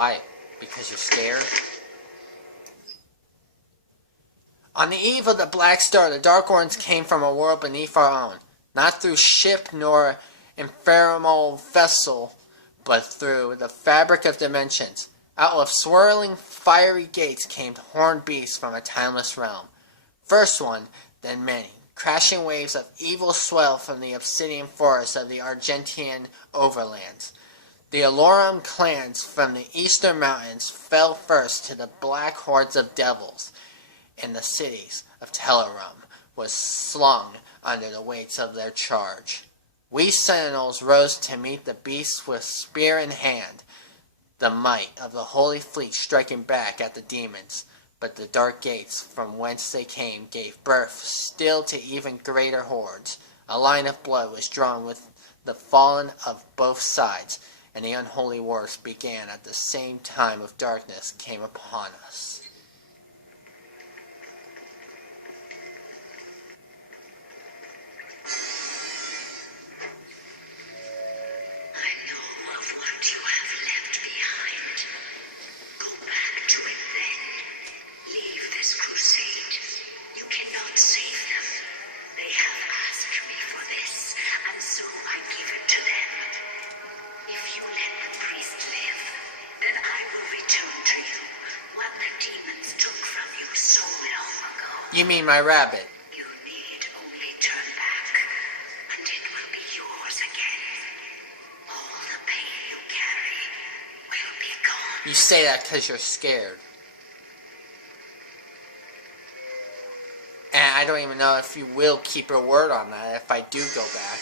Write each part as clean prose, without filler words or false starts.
Why? Because you're scared? On the eve of the Black Star, the Dark Ones came from a world beneath our own, not through ship nor ephemeral vessel, but through the fabric of dimensions. Out of swirling, fiery gates came horned beasts from a timeless realm. First one, then many. Crashing waves of evil swell from the obsidian forests of the Argentine overlands. The Alorum clans from the eastern mountains fell first to the black hordes of devils, and the cities of Telerum was slung under the weights of their charge. We sentinels rose to meet the beasts with spear in hand, the might of the Holy Fleet striking back at the demons. But the dark gates from whence they came gave birth still to even greater hordes. A line of blood was drawn with the fallen of both sides, and the unholy wars began at the same time of darkness came upon us. You mean my rabbit? You need only turn back, and it will be yours again. All the pain you carry will be gone. You say that because you're scared. And I don't even know if you will keep your word on that if I do go back.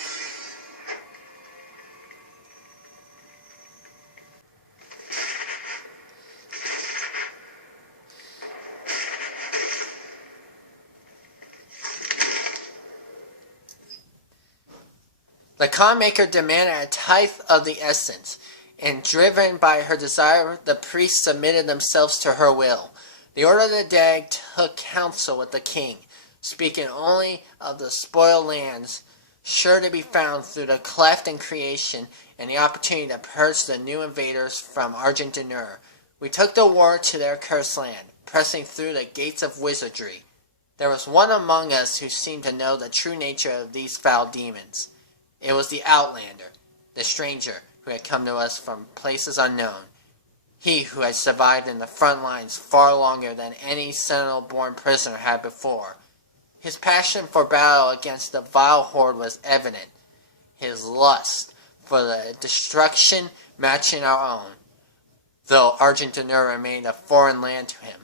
The Khan Maker demanded a tithe of the essence, and driven by her desire, the priests submitted themselves to her will. The Order of the Dag took counsel with the king, speaking only of the spoiled lands, sure to be found through the cleft in creation, and the opportunity to purge the new invaders from Argentinur. We took the war to their cursed land, pressing through the gates of wizardry. There was one among us who seemed to know the true nature of these foul demons. It was the Outlander, the stranger who had come to us from places unknown. He who had survived in the front lines far longer than any Sentinel-born prisoner had before. His passion for battle against the vile horde was evident, his lust for the destruction matching our own, though Argentinur remained a foreign land to him.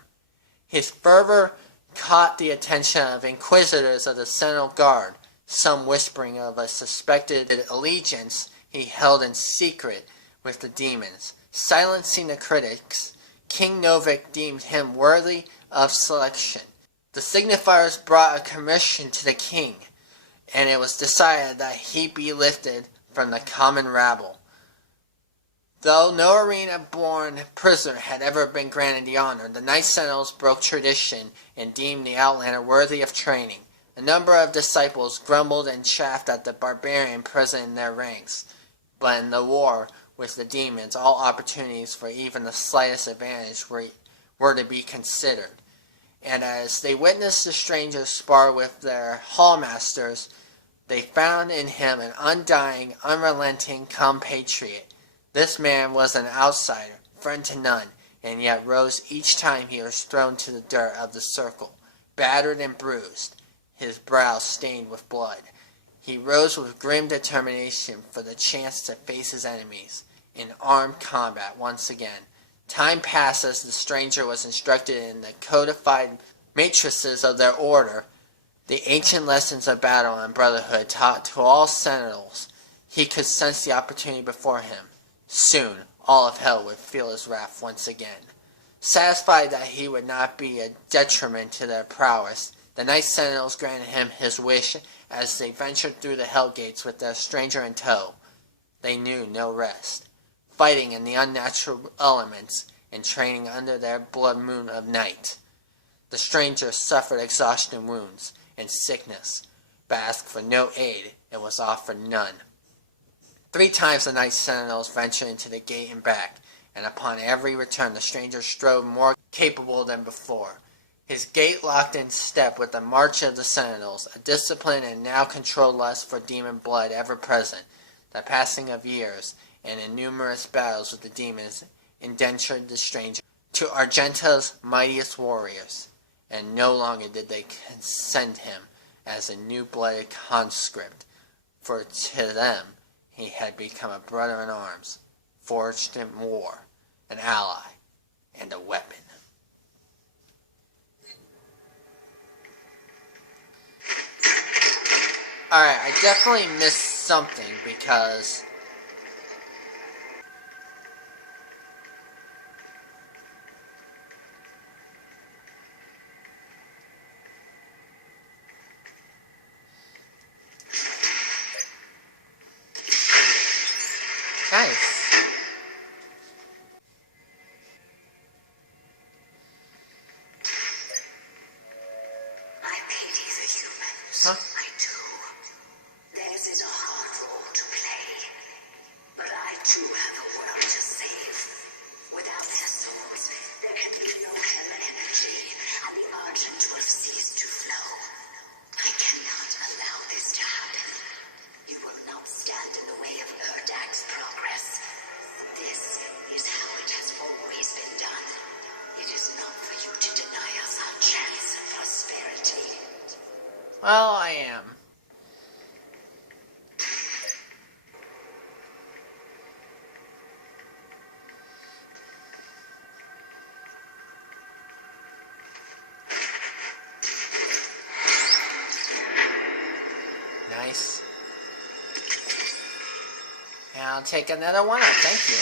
His fervor caught the attention of inquisitors of the Sentinel Guard, some whispering of a suspected allegiance he held in secret with the demons. Silencing the critics, King Novik deemed him worthy of selection. The signifiers brought a commission to the king, and it was decided that he be lifted from the common rabble. Though no arena-born prisoner had ever been granted the honor, the Knight Sentinels broke tradition and deemed the Outlander worthy of training. A number of disciples grumbled and chaffed at the barbarian present in their ranks, but in the war with the demons, all opportunities for even the slightest advantage were to be considered. And as they witnessed the strangers spar with their hallmasters, they found in him an undying, unrelenting compatriot. This man was an outsider, friend to none, and yet rose each time he was thrown to the dirt of the circle, battered and bruised, his brow stained with blood. He rose with grim determination for the chance to face his enemies in armed combat once again. Time passed as the stranger was instructed in the codified matrices of their order, the ancient lessons of battle and brotherhood taught to all sentinels. He could sense the opportunity before him. Soon, all of hell would feel his wrath once again. Satisfied that he would not be a detriment to their prowess, the Knight Sentinels granted him his wish as they ventured through the hell gates with their stranger in tow. They knew no rest, fighting in the unnatural elements and training under their blood moon of night. The stranger suffered exhaustion wounds and sickness, but asked for no aid and was offered none. 3 times the Knight Sentinels ventured into the gate and back, and upon every return the stranger strove more capable than before. His gait locked in step with the march of the sentinels, a disciplined and now controlled lust for demon blood ever present. The passing of years and innumerous battles with the demons indentured the stranger to Argenta's mightiest warriors, and no longer did they send him as a new-blooded conscript, for to them he had become a brother in arms, forged in war, an ally, and a weapon. Alright, I definitely missed something because nice. I pity the humans. Huh? I do. Theirs is a hard role to play. But I too have a world to save. Without their souls, there can be no hell energy, and the Argent will cease to flow. I cannot allow this to happen. You will not stand in the way of Erdag's progress. This is how it has always been done. It is not for you to deny us our chance of prosperity. Well, I am. Nice. And I'll take another one up, thank you.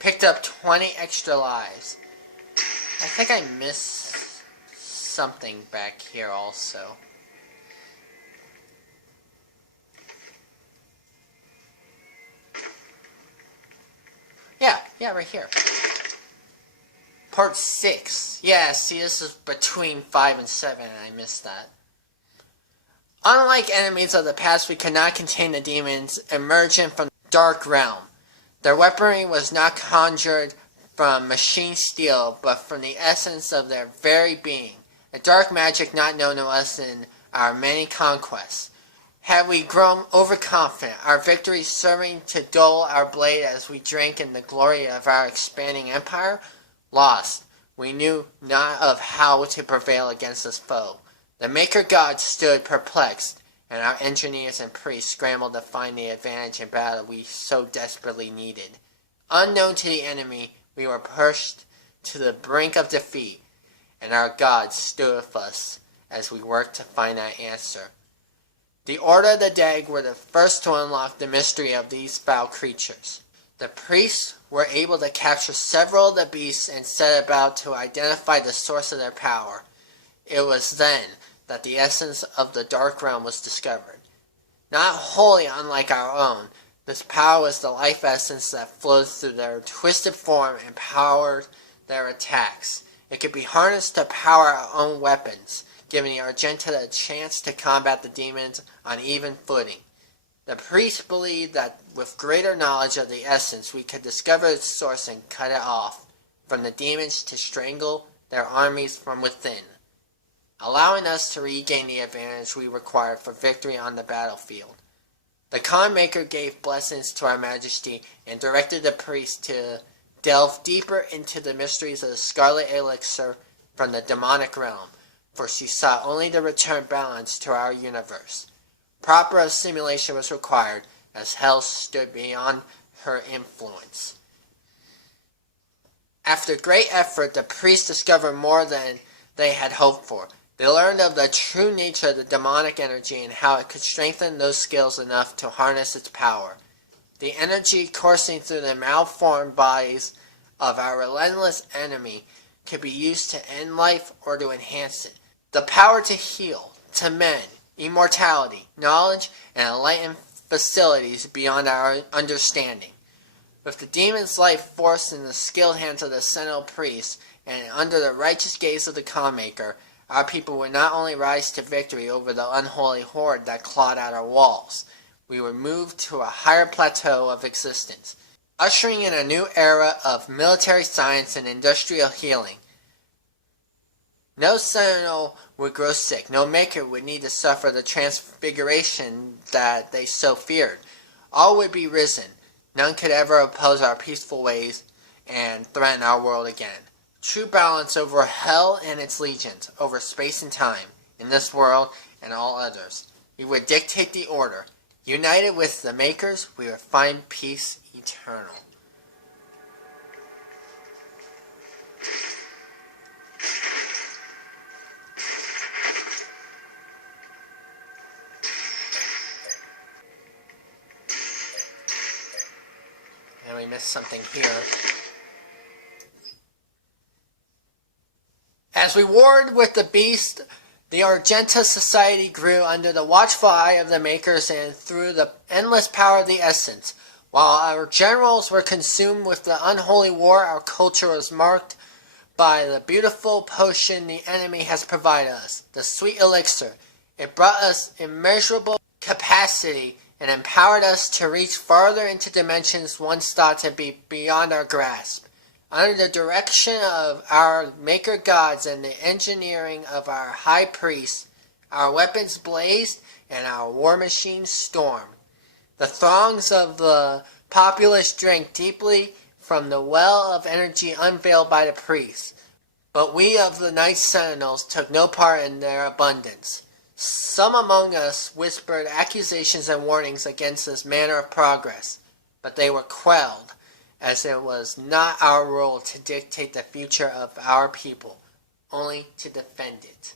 Picked up 20 extra lives. I think I missed something back here also. Yeah, right here. Part 6. Yeah, see, this is between 5 and 7, and I missed that. Unlike enemies of the past, we could not contain the demons emerging from the dark realm. Their weaponry was not conjured from machine steel, but from the essence of their very being, a dark magic not known to us in our many conquests. Had we grown overconfident, our victories serving to dull our blade as we drank in the glory of our expanding empire? Lost. We knew not of how to prevail against this foe. The Maker God stood perplexed, and our engineers and priests scrambled to find the advantage in battle we so desperately needed. Unknown to the enemy, we were pushed to the brink of defeat, and our God stood with us as we worked to find that answer. The Order of the Dag were the first to unlock the mystery of these foul creatures. The priests were able to capture several of the beasts and set about to identify the source of their power. It was then that the essence of the Dark Realm was discovered. Not wholly unlike our own, this power was the life essence that flowed through their twisted form and powered their attacks. It could be harnessed to power our own weapons, giving the Argenta a chance to combat the demons on even footing. The priests believed that with greater knowledge of the essence, we could discover its source and cut it off from the demons to strangle their armies from within, allowing us to regain the advantage we required for victory on the battlefield. The Khan Maker gave blessings to our Majesty and directed the priests to delve deeper into the mysteries of the Scarlet Elixir from the demonic realm, for she sought only to return balance to our universe. Proper assimilation was required, as hell stood beyond her influence. After great effort, the priests discovered more than they had hoped for. They learned of the true nature of the demonic energy and how it could strengthen those skills enough to harness its power. The energy coursing through the malformed bodies of our relentless enemy could be used to end life or to enhance it. The power to heal, to mend, immortality, knowledge, and enlightened facilities beyond our understanding. With the demon's life forced in the skilled hands of the Sentinel priests and under the righteous gaze of the Khan Maker, our people would not only rise to victory over the unholy horde that clawed at our walls, we would move to a higher plateau of existence, ushering in a new era of military science and industrial healing. No Sentinel would grow sick, no Maker would need to suffer the transfiguration that they so feared. All would be risen, none could ever oppose our peaceful ways and threaten our world again. True balance over hell and its legions, over space and time, in this world and all others. We would dictate the order. United with the Makers, we would find peace eternal. And we missed something here. As we warred with the beast, the Argenta society grew under the watchful eye of the Makers and through the endless power of the Essence. While our generals were consumed with the unholy war, our culture was marked by the beautiful potion the enemy has provided us, the sweet elixir. It brought us immeasurable capacity and empowered us to reach farther into dimensions once thought to be beyond our grasp. Under the direction of our Maker gods and the engineering of our high priests, our weapons blazed and our war machines stormed. The throngs of the populace drank deeply from the well of energy unveiled by the priests, but we of the Night Sentinels took no part in their abundance. Some among us whispered accusations and warnings against this manner of progress, but they were quelled, as it was not our role to dictate the future of our people, only to defend it.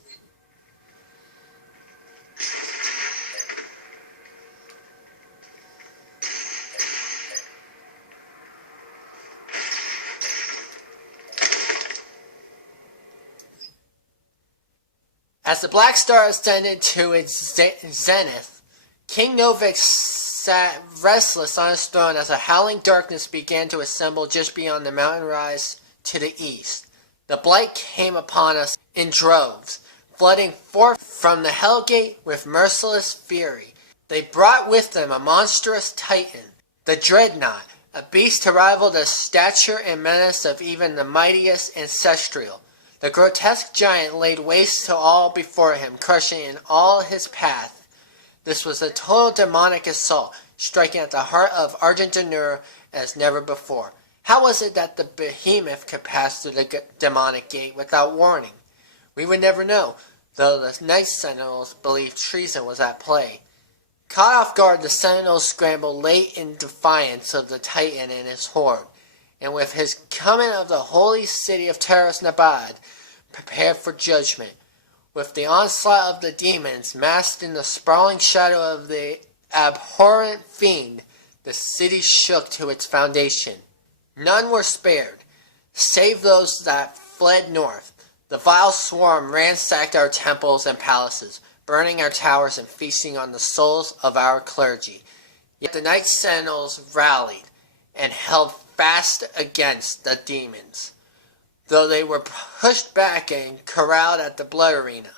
As the Black Star ascended to its zenith, King Novik sat restless on his throne as a howling darkness began to assemble just beyond the mountain rise to the east. The blight came upon us in droves, flooding forth from the Hellgate with merciless fury. They brought with them a monstrous titan, the Dreadnought, a beast to rival the stature and menace of even the mightiest ancestral. The grotesque giant laid waste to all before him, crushing in all his path. This was a total demonic assault, striking at the heart of Argentinur as never before. How was it that the behemoth could pass through the demonic gate without warning? We would never know, though the Night Sentinels believed treason was at play. Caught off guard, the Sentinels scrambled late in defiance of the Titan and his horde, and with his coming of the holy city of Taras Nabad, prepared for judgment. With the onslaught of the demons masked in the sprawling shadow of the abhorrent fiend, the city shook to its foundation. None were spared, save those that fled north. The vile swarm ransacked our temples and palaces, burning our towers and feasting on the souls of our clergy. Yet the Night Sentinels rallied and held fast against the demons, though they were pushed back and corralled at the blood arena.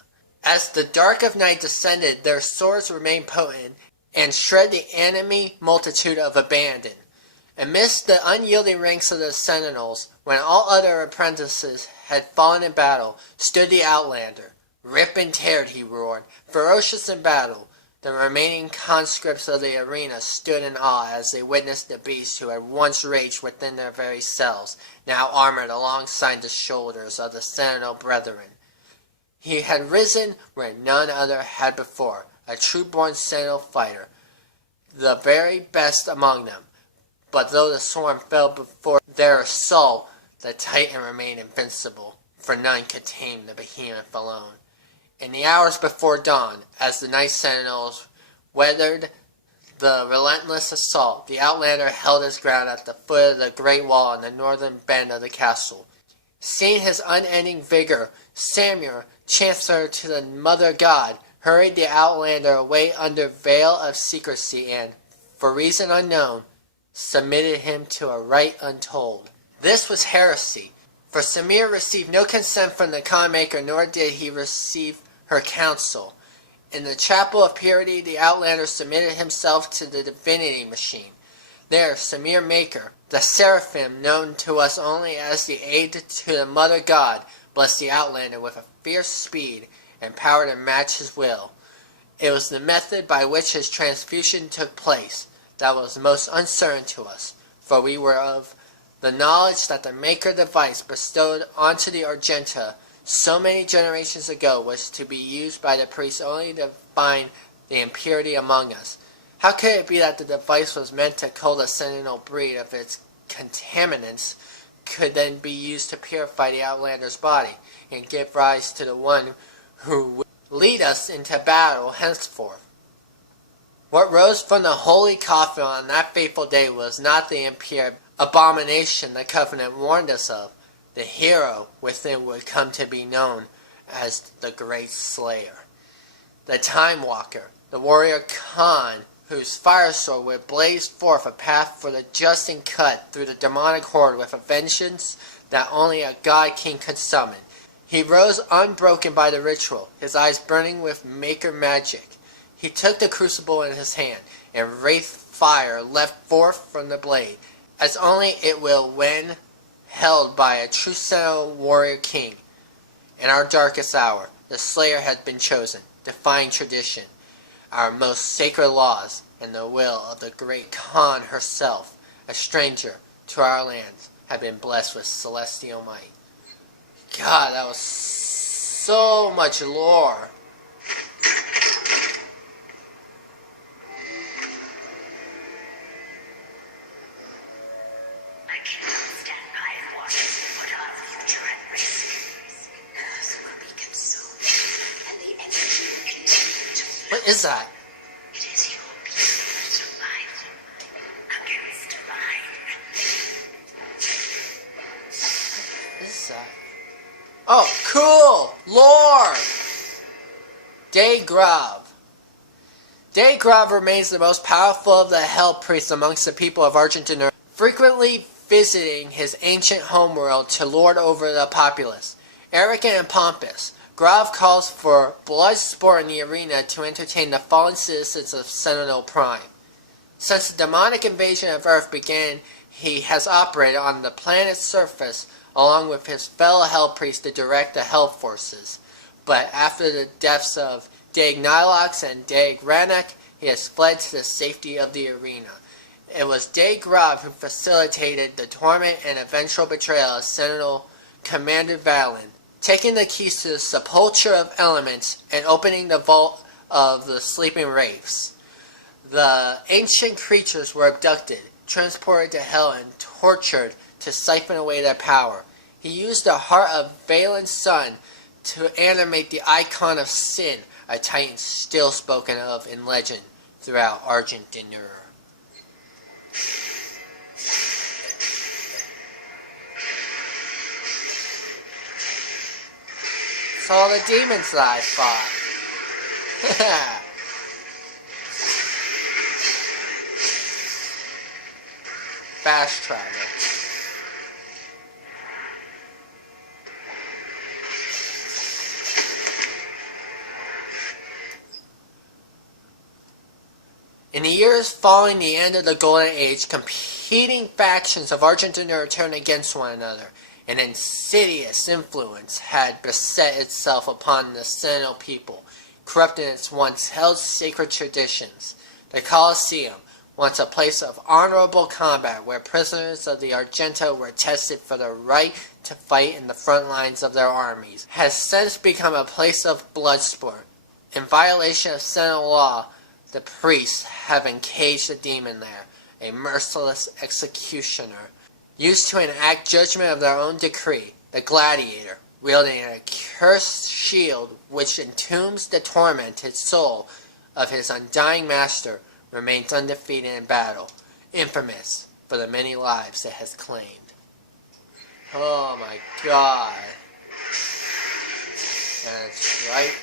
As the dark of night descended, their swords remained potent and shred the enemy multitude of abandon. Amidst the unyielding ranks of the Sentinels, when all other apprentices had fallen in battle, stood the Outlander. Rip and tear, he roared, ferocious in battle. The remaining conscripts of the arena stood in awe as they witnessed the beast who had once raged within their very cells, now armored alongside the shoulders of the Sentinel brethren. He had risen where none other had before, a true-born Sentinel fighter, the very best among them. But though the swarm fell before their assault, the Titan remained invincible, for none could tame the behemoth alone. In the hours before dawn, as the Night Sentinels weathered the relentless assault, the Outlander held his ground at the foot of the great wall on the northern bend of the castle. Seeing his unending vigor, Samuel, Chancellor to the Mother God, hurried the Outlander away under veil of secrecy and, for reason unknown, submitted him to a rite untold. This was heresy, for Samir received no consent from the Khan Maker, nor did he receive her counsel. In the Chapel of Purity, the Outlander submitted himself to the divinity machine. There, Samir Maker, the seraphim known to us only as the aid to the Mother God, blessed the Outlander with a fierce speed and power to match his will. It was the method by which his transfusion took place that was most uncertain to us, for we were of the knowledge that the Maker device bestowed onto the Argenta so many generations ago was to be used by the priests only to find the impurity among us. How could it be that the device was meant to cull the sentinel breed of its contaminants could then be used to purify the Outlander's body and give rise to the one who would lead us into battle henceforth? What rose from the holy coffin on that fateful day was not the impure abomination the covenant warned us of. The hero within would come to be known as the Great Slayer, the Time Walker, the warrior Khan, whose fire sword would blaze forth a path for the just and cut through the demonic horde with a vengeance that only a god king could summon. He rose unbroken by the ritual, his eyes burning with maker magic. He took the crucible in his hand, and wraith fire leapt forth from the blade, as only it will when held by a true sentinel warrior king. In our darkest hour, the Slayer had been chosen, defying tradition, our most sacred laws, and the will of the great Khan herself. A stranger to our lands, had been blessed with celestial might. God, that was so much lore. I cannot stand by and watch us put our future at risk. Earth will be consumed, and the energy will continue to flow. What is that? It is your peaceful survival against mine. What is that? Oh, cool! Lore! Degrav. Degrav remains the most powerful of the Hell Priests amongst the people of Argentina, frequently visiting his ancient homeworld to lord over the populace. Arrogant and pompous, Grav calls for blood sport in the arena to entertain the fallen citizens of Sentinel Prime. Since the demonic invasion of Earth began, he has operated on the planet's surface along with his fellow Hell Priests to direct the Hell forces. But after the deaths of Dag Nylox and Dag Ranak, he has fled to the safety of the arena. It was Dag Grav who facilitated the torment and eventual betrayal of Sentinel Commander Valen, taking the keys to the sepulchre of elements and opening the vault of the sleeping wraiths. The ancient creatures were abducted, transported to hell, and tortured to siphon away their power. He used the heart of Valen's son to animate the icon of sin, a titan still spoken of in legend throughout Argentina. It's all the demons that I fought. Fast travel. In the years following the end of the Golden Age, competing factions of Argentina turned against one another. An insidious influence had beset itself upon the Sentinel people, corrupting its once held sacred traditions. The Colosseum, once a place of honorable combat where prisoners of the Argenta were tested for the right to fight in the front lines of their armies, has since become a place of blood sport. In violation of Sentinel law, the priests have encaged the demon there, a merciless executioner, used to enact judgment of their own decree. The Gladiator, wielding an accursed shield which entombs the tormented soul of his undying master, remains undefeated in battle, infamous for the many lives it has claimed. Oh my God. That's right.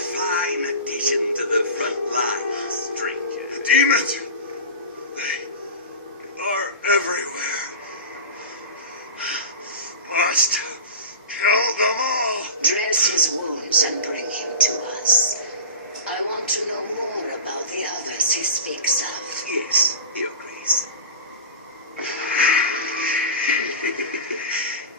fine addition to the front line, stranger. Demons! They are everywhere. Must kill them all. Dress his wounds and bring him to us. I want to know more about the others he speaks of. Yes, Your Grace.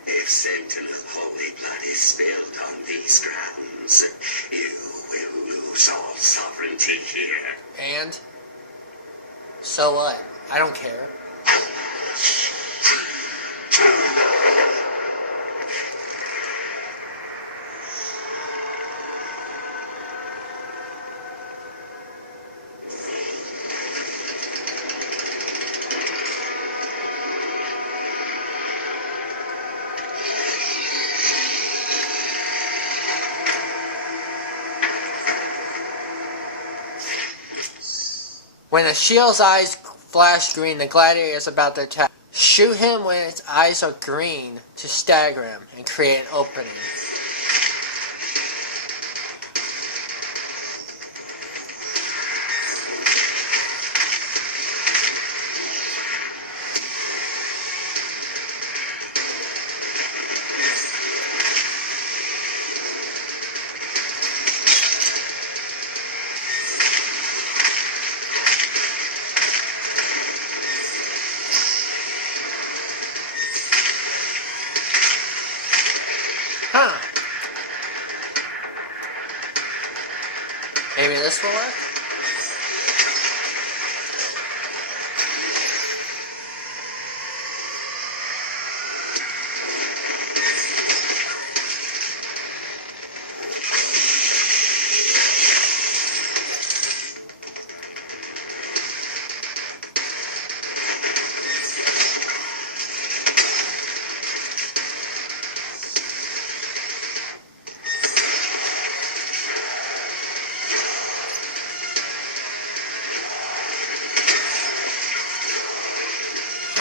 If sentinel holy blood is spilled on these grounds, you will lose all sovereignty here. And? So what? I don't care. When a shield's eyes flash green, the gladiator is about to attack. Shoot him when its eyes are green to stagger him and create an opening. Huh. Maybe this will work?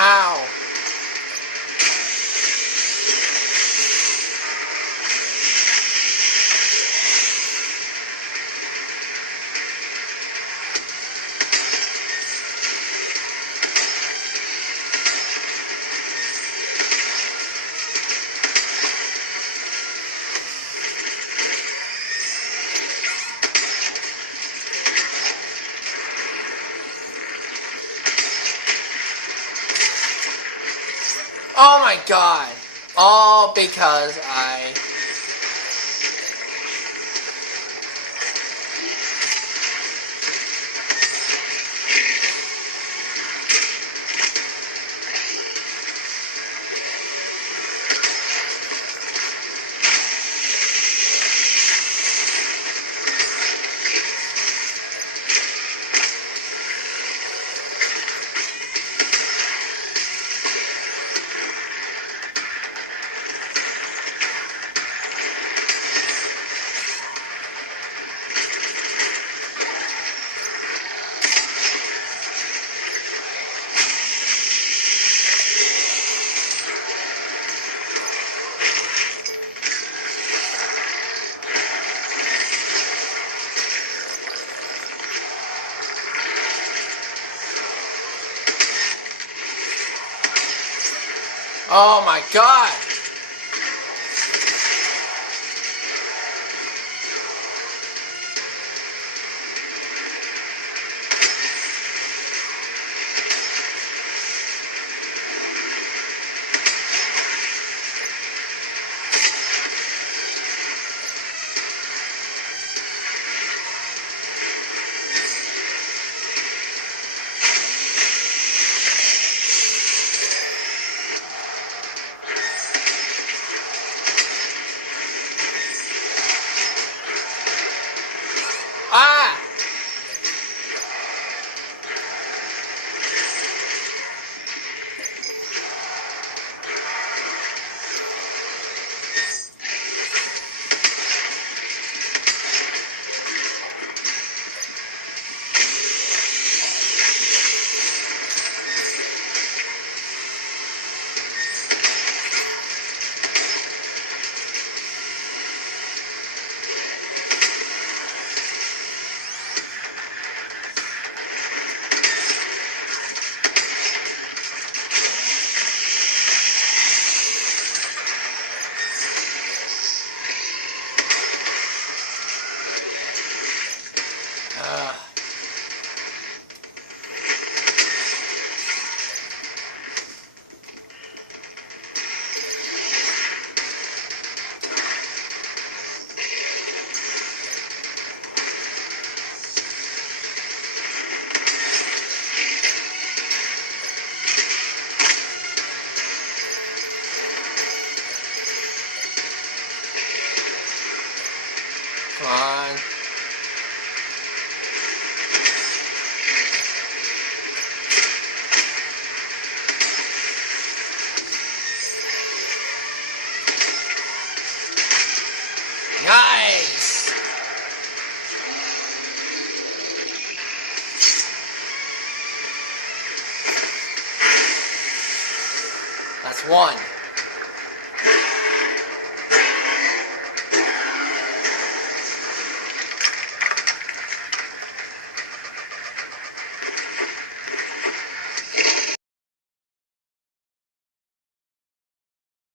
How? Oh my god! All because I... Oh my god! Ah! Uh, come on. Nice! That's one.